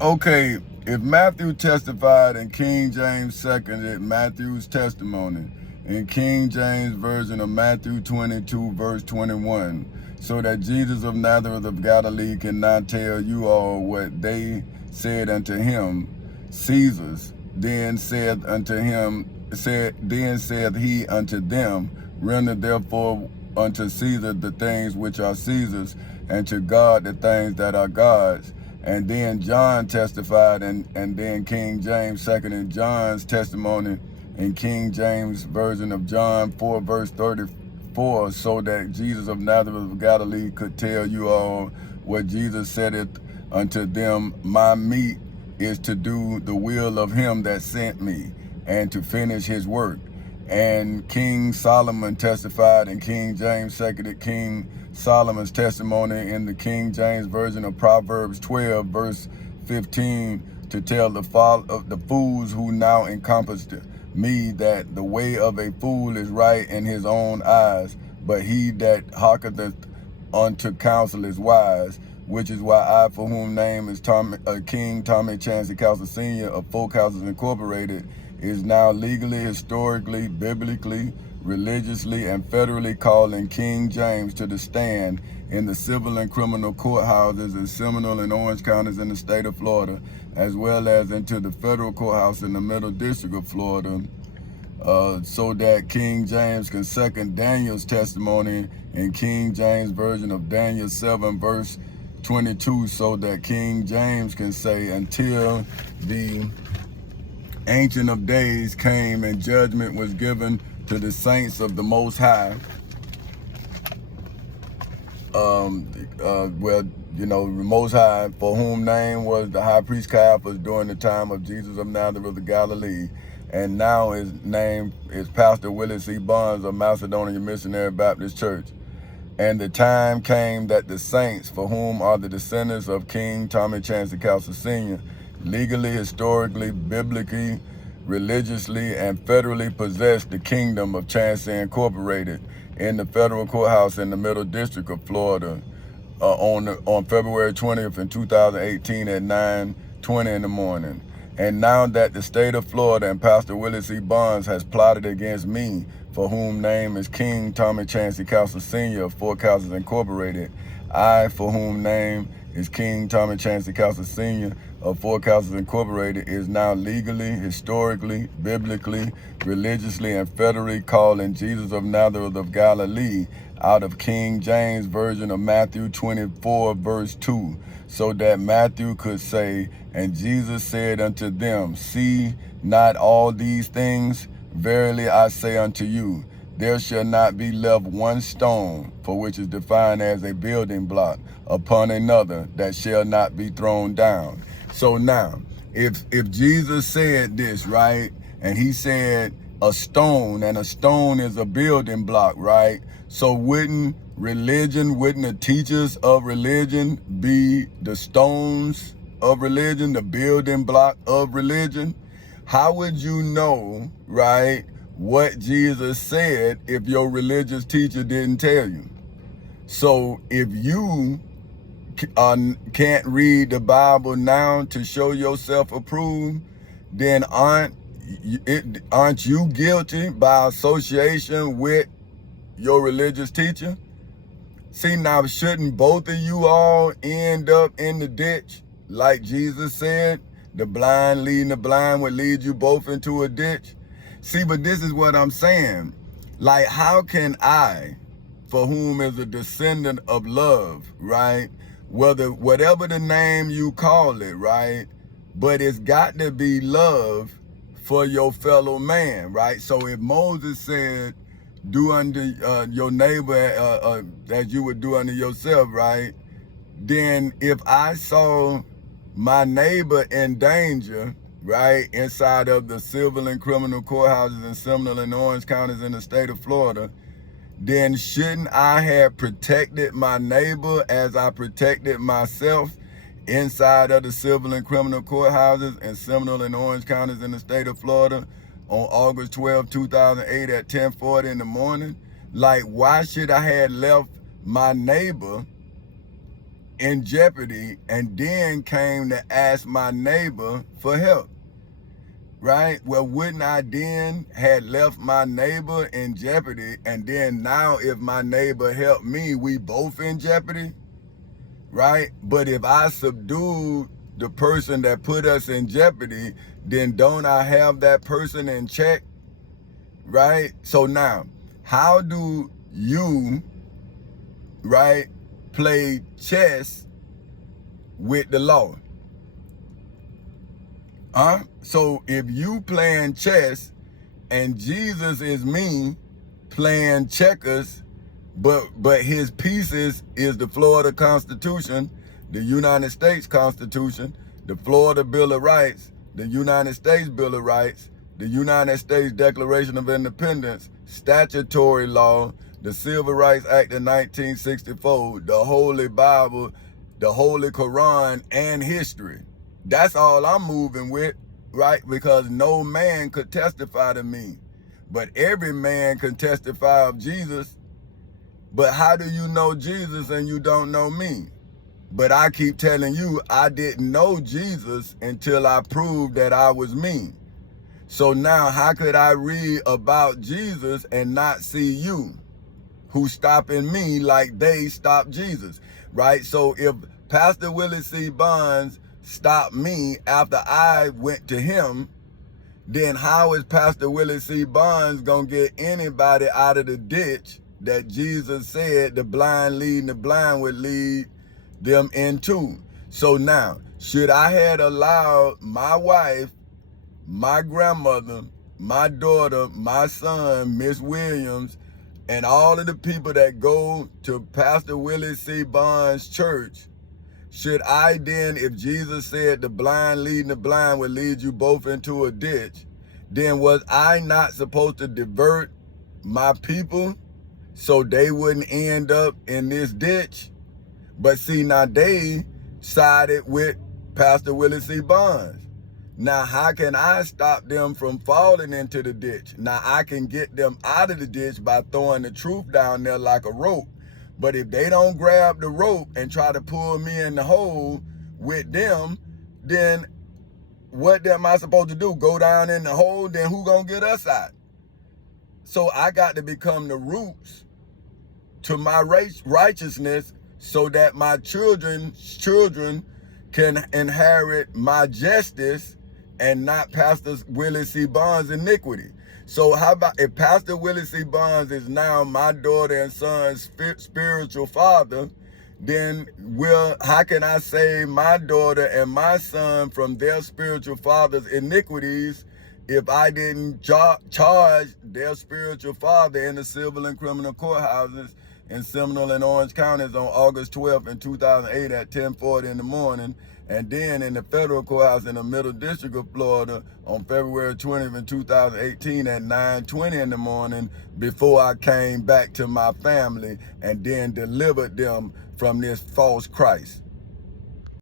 Okay, if Matthew testified and King James seconded Matthew's testimony in King James version of Matthew 22 verse 21, so that Jesus of Nazareth of Galilee cannot tell you all what they said unto him, Caesar's, then said he unto them, render therefore unto Caesar the things which are Caesar's, and to God the things that are God's. And then John testified, and then King James seconded John's testimony in King James version of John 4 verse 34, so that Jesus of Nazareth of Galilee could tell you all what Jesus said it unto them, my meat is to do the will of him that sent me, and to finish his work. And King Solomon testified, and King James seconded King Solomon's testimony in the King James version of Proverbs 12 verse 15, to tell the fools who now encompassed me that the way of a fool is right in his own eyes, but he that hearkeneth unto counsel is wise. Which is why I, for whom name is King Tommy Chancey Council Sr. of Folk Houses Incorporated, is now legally, historically, biblically, religiously, and federally calling King James to the stand in the civil and criminal courthouses in Seminole and Orange counties in the state of Florida, as well as into the federal courthouse in the Middle District of Florida, so that King James can second Daniel's testimony in King James version of Daniel 7 verse 22, so that King James can say, until the Ancient of Days came and judgment was given to the saints of the Most High. Well, you know, the Most High, for whom name was the high priest Caiaphas during the time of Jesus of Nazareth of Galilee. And now his name is Pastor Willis C. Barnes of Macedonia Missionary Baptist Church. And the time came that the saints, for whom are the descendants of King Tommy Chancey Council Sr., legally, historically, biblically, religiously, and federally possessed the kingdom of Chancey Incorporated in the federal courthouse in the Middle District of Florida on February 20th in 2018 at 9:20 in the morning. And now that the state of Florida and Pastor Willis C. Barnes has plotted against me, for whom name is King Tommy Chancey Council Sr. of Folk Houses Incorporated, I, for whom name is King Tommy Chancey Council Sr. of Folk Houses Incorporated, is now legally, historically, biblically, religiously, and federally calling Jesus of Nazareth of Galilee out of King James version of Matthew 24 verse 2, so that Matthew could say, and Jesus said unto them, see not all these things? Verily I say unto you, there shall not be left one stone, for which is defined as a building block, upon another that shall not be thrown down. So now, if Jesus said this, right, and he said a stone, and a stone is a building block, right? So wouldn't the teachers of religion be the stones of religion, the building block of religion? How would you know, right, what Jesus said if your religious teacher didn't tell you? So if you can't read the Bible now to show yourself approved, then aren't you guilty by association with your religious teacher? See, now shouldn't both of you all end up in the ditch? Like Jesus said, the blind leading the blind would lead you both into a ditch. See, but this is what I'm saying. Like, how can I, for whom is a descendant of love, right? Whatever the name you call it, right? But it's got to be love for your fellow man, right? So if Moses said, do unto your neighbor as you would do unto yourself, right? Then if I saw my neighbor in danger, right, inside of the civil and criminal courthouses in Seminole and Orange counties in the state of Florida, then shouldn't I have protected my neighbor as I protected myself inside of the civil and criminal courthouses in Seminole and Orange counties in the state of Florida on August 12, 2008 at 10:40 in the morning? Like, why should I have left my neighbor in jeopardy and then came to ask my neighbor for help, right? Well, wouldn't I then had left my neighbor in jeopardy, and then now if my neighbor helped me, we both in jeopardy, right? But if I subdued the person that put us in jeopardy, then don't I have that person in check, right? So now, how do you, right, play chess with the law? So if you playing chess and Jesus is me playing checkers, but his pieces is the Florida Constitution, the United States Constitution, the Florida Bill of Rights, the United States Bill of Rights, the United States Declaration of Independence, statutory law, the Civil Rights Act of 1964, the Holy Bible, the Holy Quran, and history. That's all I'm moving with, right? Because no man could testify to me, but every man can testify of Jesus. But how do you know Jesus and you don't know me? But I keep telling you, I didn't know Jesus until I proved that I was me. So now how could I read about Jesus and not see you who's stopping me like they stopped Jesus, right? So if Pastor Willie C. Bonds stopped me after I went to him, then how is Pastor Willie C. Bonds gonna get anybody out of the ditch that Jesus said the blind leading the blind would lead them into? So now, should I had allowed my wife, my grandmother, my daughter, my son, Miss Williams, and all of the people that go to Pastor Willie C. Bonds' church, should I then, if Jesus said the blind leading the blind would lead you both into a ditch, then was I not supposed to divert my people so they wouldn't end up in this ditch? But see, now they sided with Pastor Willie C. Bonds. Now, how can I stop them from falling into the ditch? Now, I can get them out of the ditch by throwing the truth down there like a rope. But if they don't grab the rope and try to pull me in the hole with them, then what am I supposed to do? Go down in the hole? Then who gonna get us out? So I got to become the roots to my righteousness so that my children's children can inherit my justice and not Pastor Willie C. Bonds' iniquity. So how about if Pastor Willie C. Bonds is now my daughter and son's spiritual father, then how can I save my daughter and my son from their spiritual father's iniquities if I didn't charge their spiritual father in the civil and criminal courthouses in Seminole and Orange counties on August 12th in 2008 at 10:40 in the morning, and then in the federal courthouse in the Middle District of Florida on February 20th in 2018 at 9:20 in the morning, before I came back to my family and then delivered them from this false Christ.